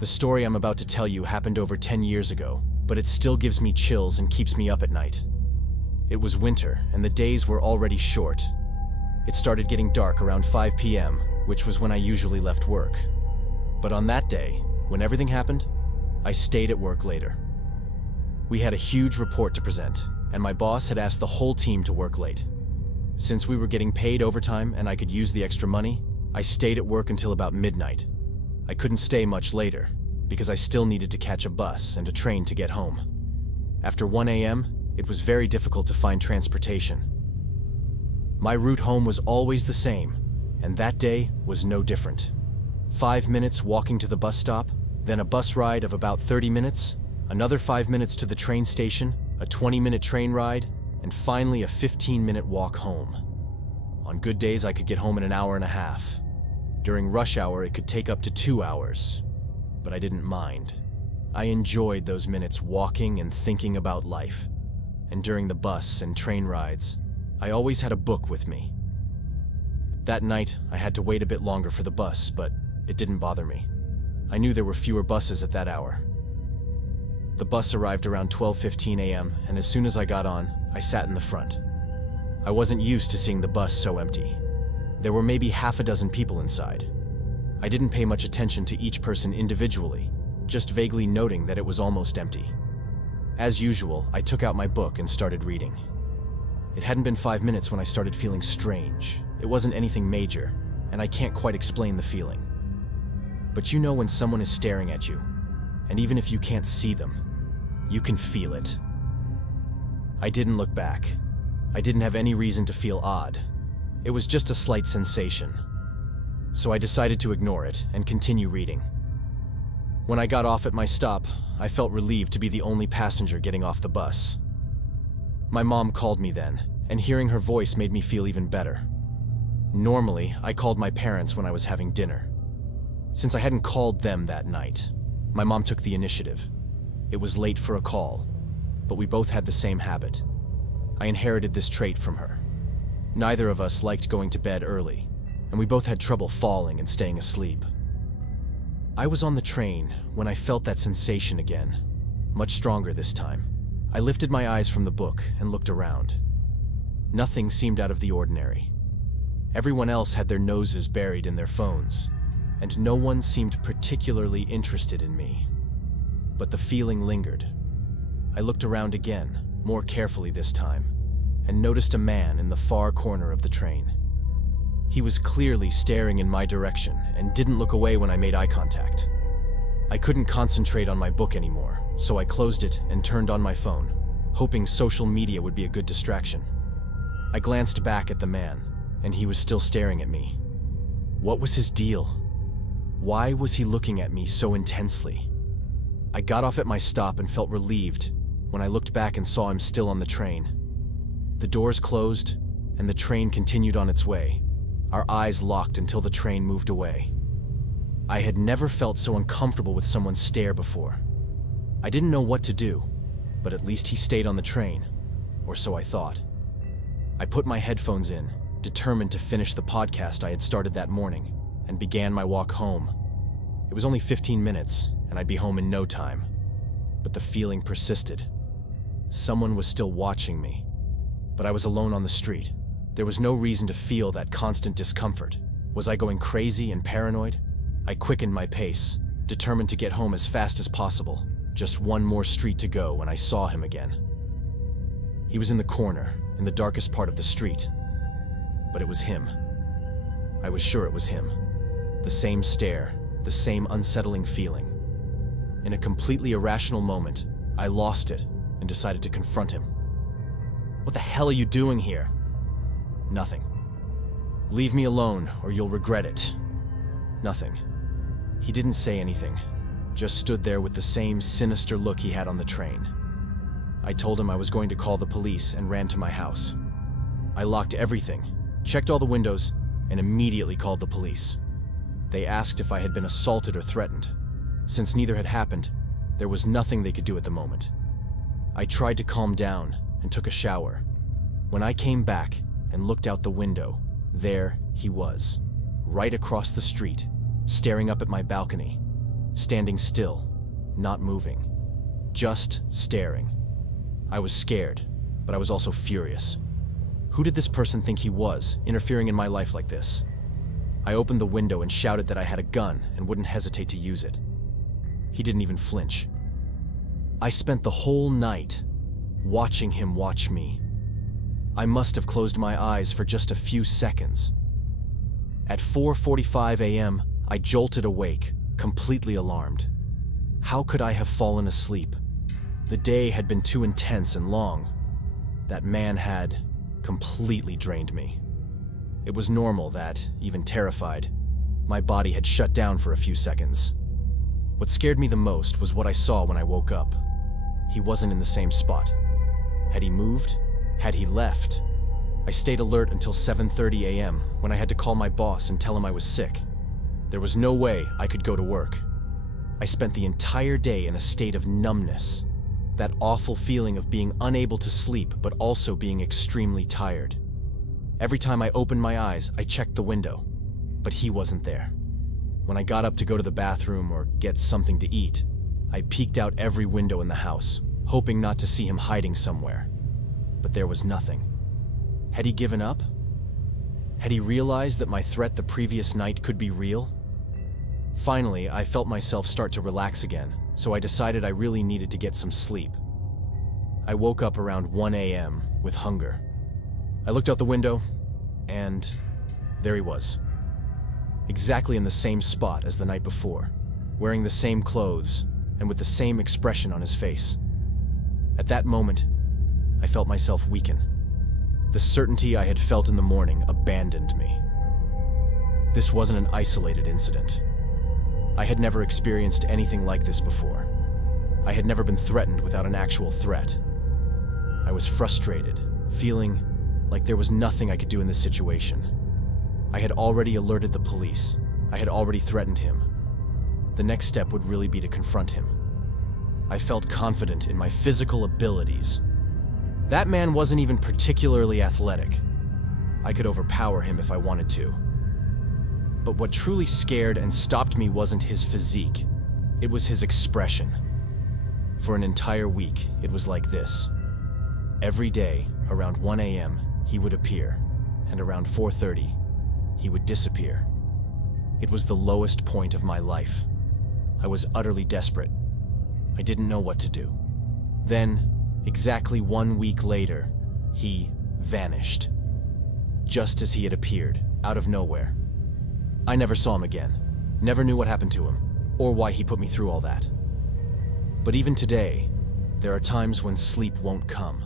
The story I'm about to tell you happened over 10 years ago, but it still gives me chills and keeps me up at night. It was winter, and the days were already short. It started getting dark around 5 p.m., which was when I usually left work. But on that day, when everything happened, I stayed at work later. We had a huge report to present, and my boss had asked the whole team to work late. Since we were getting paid overtime and I could use the extra money, I stayed at work until about midnight. I couldn't stay much later, because I still needed to catch a bus and a train to get home. After 1 a.m., it was very difficult to find transportation. My route home was always the same, and that day was no different. 5 minutes walking to the bus stop, then a bus ride of about 30 minutes, another 5 minutes to the train station, a 20-minute train ride, and finally a 15-minute walk home. On good days, I could get home in an hour and a half. During rush hour, it could take up to 2 hours, but I didn't mind. I enjoyed those minutes walking and thinking about life. And during the bus and train rides, I always had a book with me. That night, I had to wait a bit longer for the bus, but it didn't bother me. I knew there were fewer buses at that hour. The bus arrived around 12:15 a.m., and as soon as I got on, I sat in the front. I wasn't used to seeing the bus so empty. There were maybe half a dozen people inside. I didn't pay much attention to each person individually, just vaguely noting that it was almost empty. As usual, I took out my book and started reading. It hadn't been 5 minutes when I started feeling strange. It wasn't anything major, and I can't quite explain the feeling. But you know when someone is staring at you, and even if you can't see them, you can feel it. I didn't look back. I didn't have any reason to feel odd. It was just a slight sensation. So I decided to ignore it and continue reading. When I got off at my stop, I felt relieved to be the only passenger getting off the bus. My mom called me then, and hearing her voice made me feel even better. Normally, I called my parents when I was having dinner. Since I hadn't called them that night, my mom took the initiative. It was late for a call, but we both had the same habit. I inherited this trait from her. Neither of us liked going to bed early, and we both had trouble falling and staying asleep. I was on the train when I felt that sensation again, much stronger this time. I lifted my eyes from the book and looked around. Nothing seemed out of the ordinary. Everyone else had their noses buried in their phones, and no one seemed particularly interested in me. But the feeling lingered. I looked around again, more carefully this time, and noticed a man in the far corner of the train. He was clearly staring in my direction and didn't look away when I made eye contact. I couldn't concentrate on my book anymore, so I closed it and turned on my phone, hoping social media would be a good distraction. I glanced back at the man, and he was still staring at me. What was his deal? Why was he looking at me so intensely? I got off at my stop and felt relieved when I looked back and saw him still on the train. The doors closed, and the train continued on its way. Our eyes locked until the train moved away. I had never felt so uncomfortable with someone's stare before. I didn't know what to do, but at least he stayed on the train, or so I thought. I put my headphones in, determined to finish the podcast I had started that morning, and began my walk home. It was only 15 minutes, and I'd be home in no time. But the feeling persisted. Someone was still watching me, but I was alone on the street. There was no reason to feel that constant discomfort. Was I going crazy and paranoid? I quickened my pace, determined to get home as fast as possible. Just one more street to go when I saw him again. He was in the corner, in the darkest part of the street. But it was him. I was sure it was him. The same stare, the same unsettling feeling. In a completely irrational moment, I lost it and decided to confront him. "What the hell are you doing here?" "Nothing." "Leave me alone or you'll regret it." "Nothing." He didn't say anything, just stood there with the same sinister look he had on the train. I told him I was going to call the police and ran to my house. I locked everything, checked all the windows, and immediately called the police. They asked if I had been assaulted or threatened. Since neither had happened, there was nothing they could do at the moment. I tried to calm down and took a shower. When I came back and looked out the window, there he was, right across the street, staring up at my balcony, standing still, not moving, just staring. I was scared, but I was also furious. Who did this person think he was, interfering in my life like this? I opened the window and shouted that I had a gun and wouldn't hesitate to use it. He didn't even flinch. I spent the whole night watching him watch me. I must have closed my eyes for just a few seconds. At 4:45 a.m., I jolted awake, completely alarmed. How could I have fallen asleep? The day had been too intense and long. That man had completely drained me. It was normal that, even terrified, my body had shut down for a few seconds. What scared me the most was what I saw when I woke up. He wasn't in the same spot. Had he moved? Had he left? I stayed alert until 7:30 a.m. when I had to call my boss and tell him I was sick. There was no way I could go to work. I spent the entire day in a state of numbness. That awful feeling of being unable to sleep but also being extremely tired. Every time I opened my eyes, I checked the window, but he wasn't there. When I got up to go to the bathroom or get something to eat, I peeked out every window in the house, hoping not to see him hiding somewhere. But there was nothing. Had he given up? Had he realized that my threat the previous night could be real? Finally, I felt myself start to relax again, so I decided I really needed to get some sleep. I woke up around 1 a.m. with hunger. I looked out the window, and there he was. Exactly in the same spot as the night before, wearing the same clothes and with the same expression on his face. At that moment, I felt myself weaken. The certainty I had felt in the morning abandoned me. This wasn't an isolated incident. I had never experienced anything like this before. I had never been threatened without an actual threat. I was frustrated, feeling like there was nothing I could do in this situation. I had already alerted the police. I had already threatened him. The next step would really be to confront him. I felt confident in my physical abilities. That man wasn't even particularly athletic. I could overpower him if I wanted to. But what truly scared and stopped me wasn't his physique. It was his expression. For an entire week, it was like this. Every day, around 1 a.m., he would appear, and around 4:30, he would disappear. It was the lowest point of my life. I was utterly desperate. I didn't know what to do. Then, exactly 1 week later, he vanished. Just as he had appeared, out of nowhere. I never saw him again, never knew what happened to him, or why he put me through all that. But even today, there are times when sleep won't come.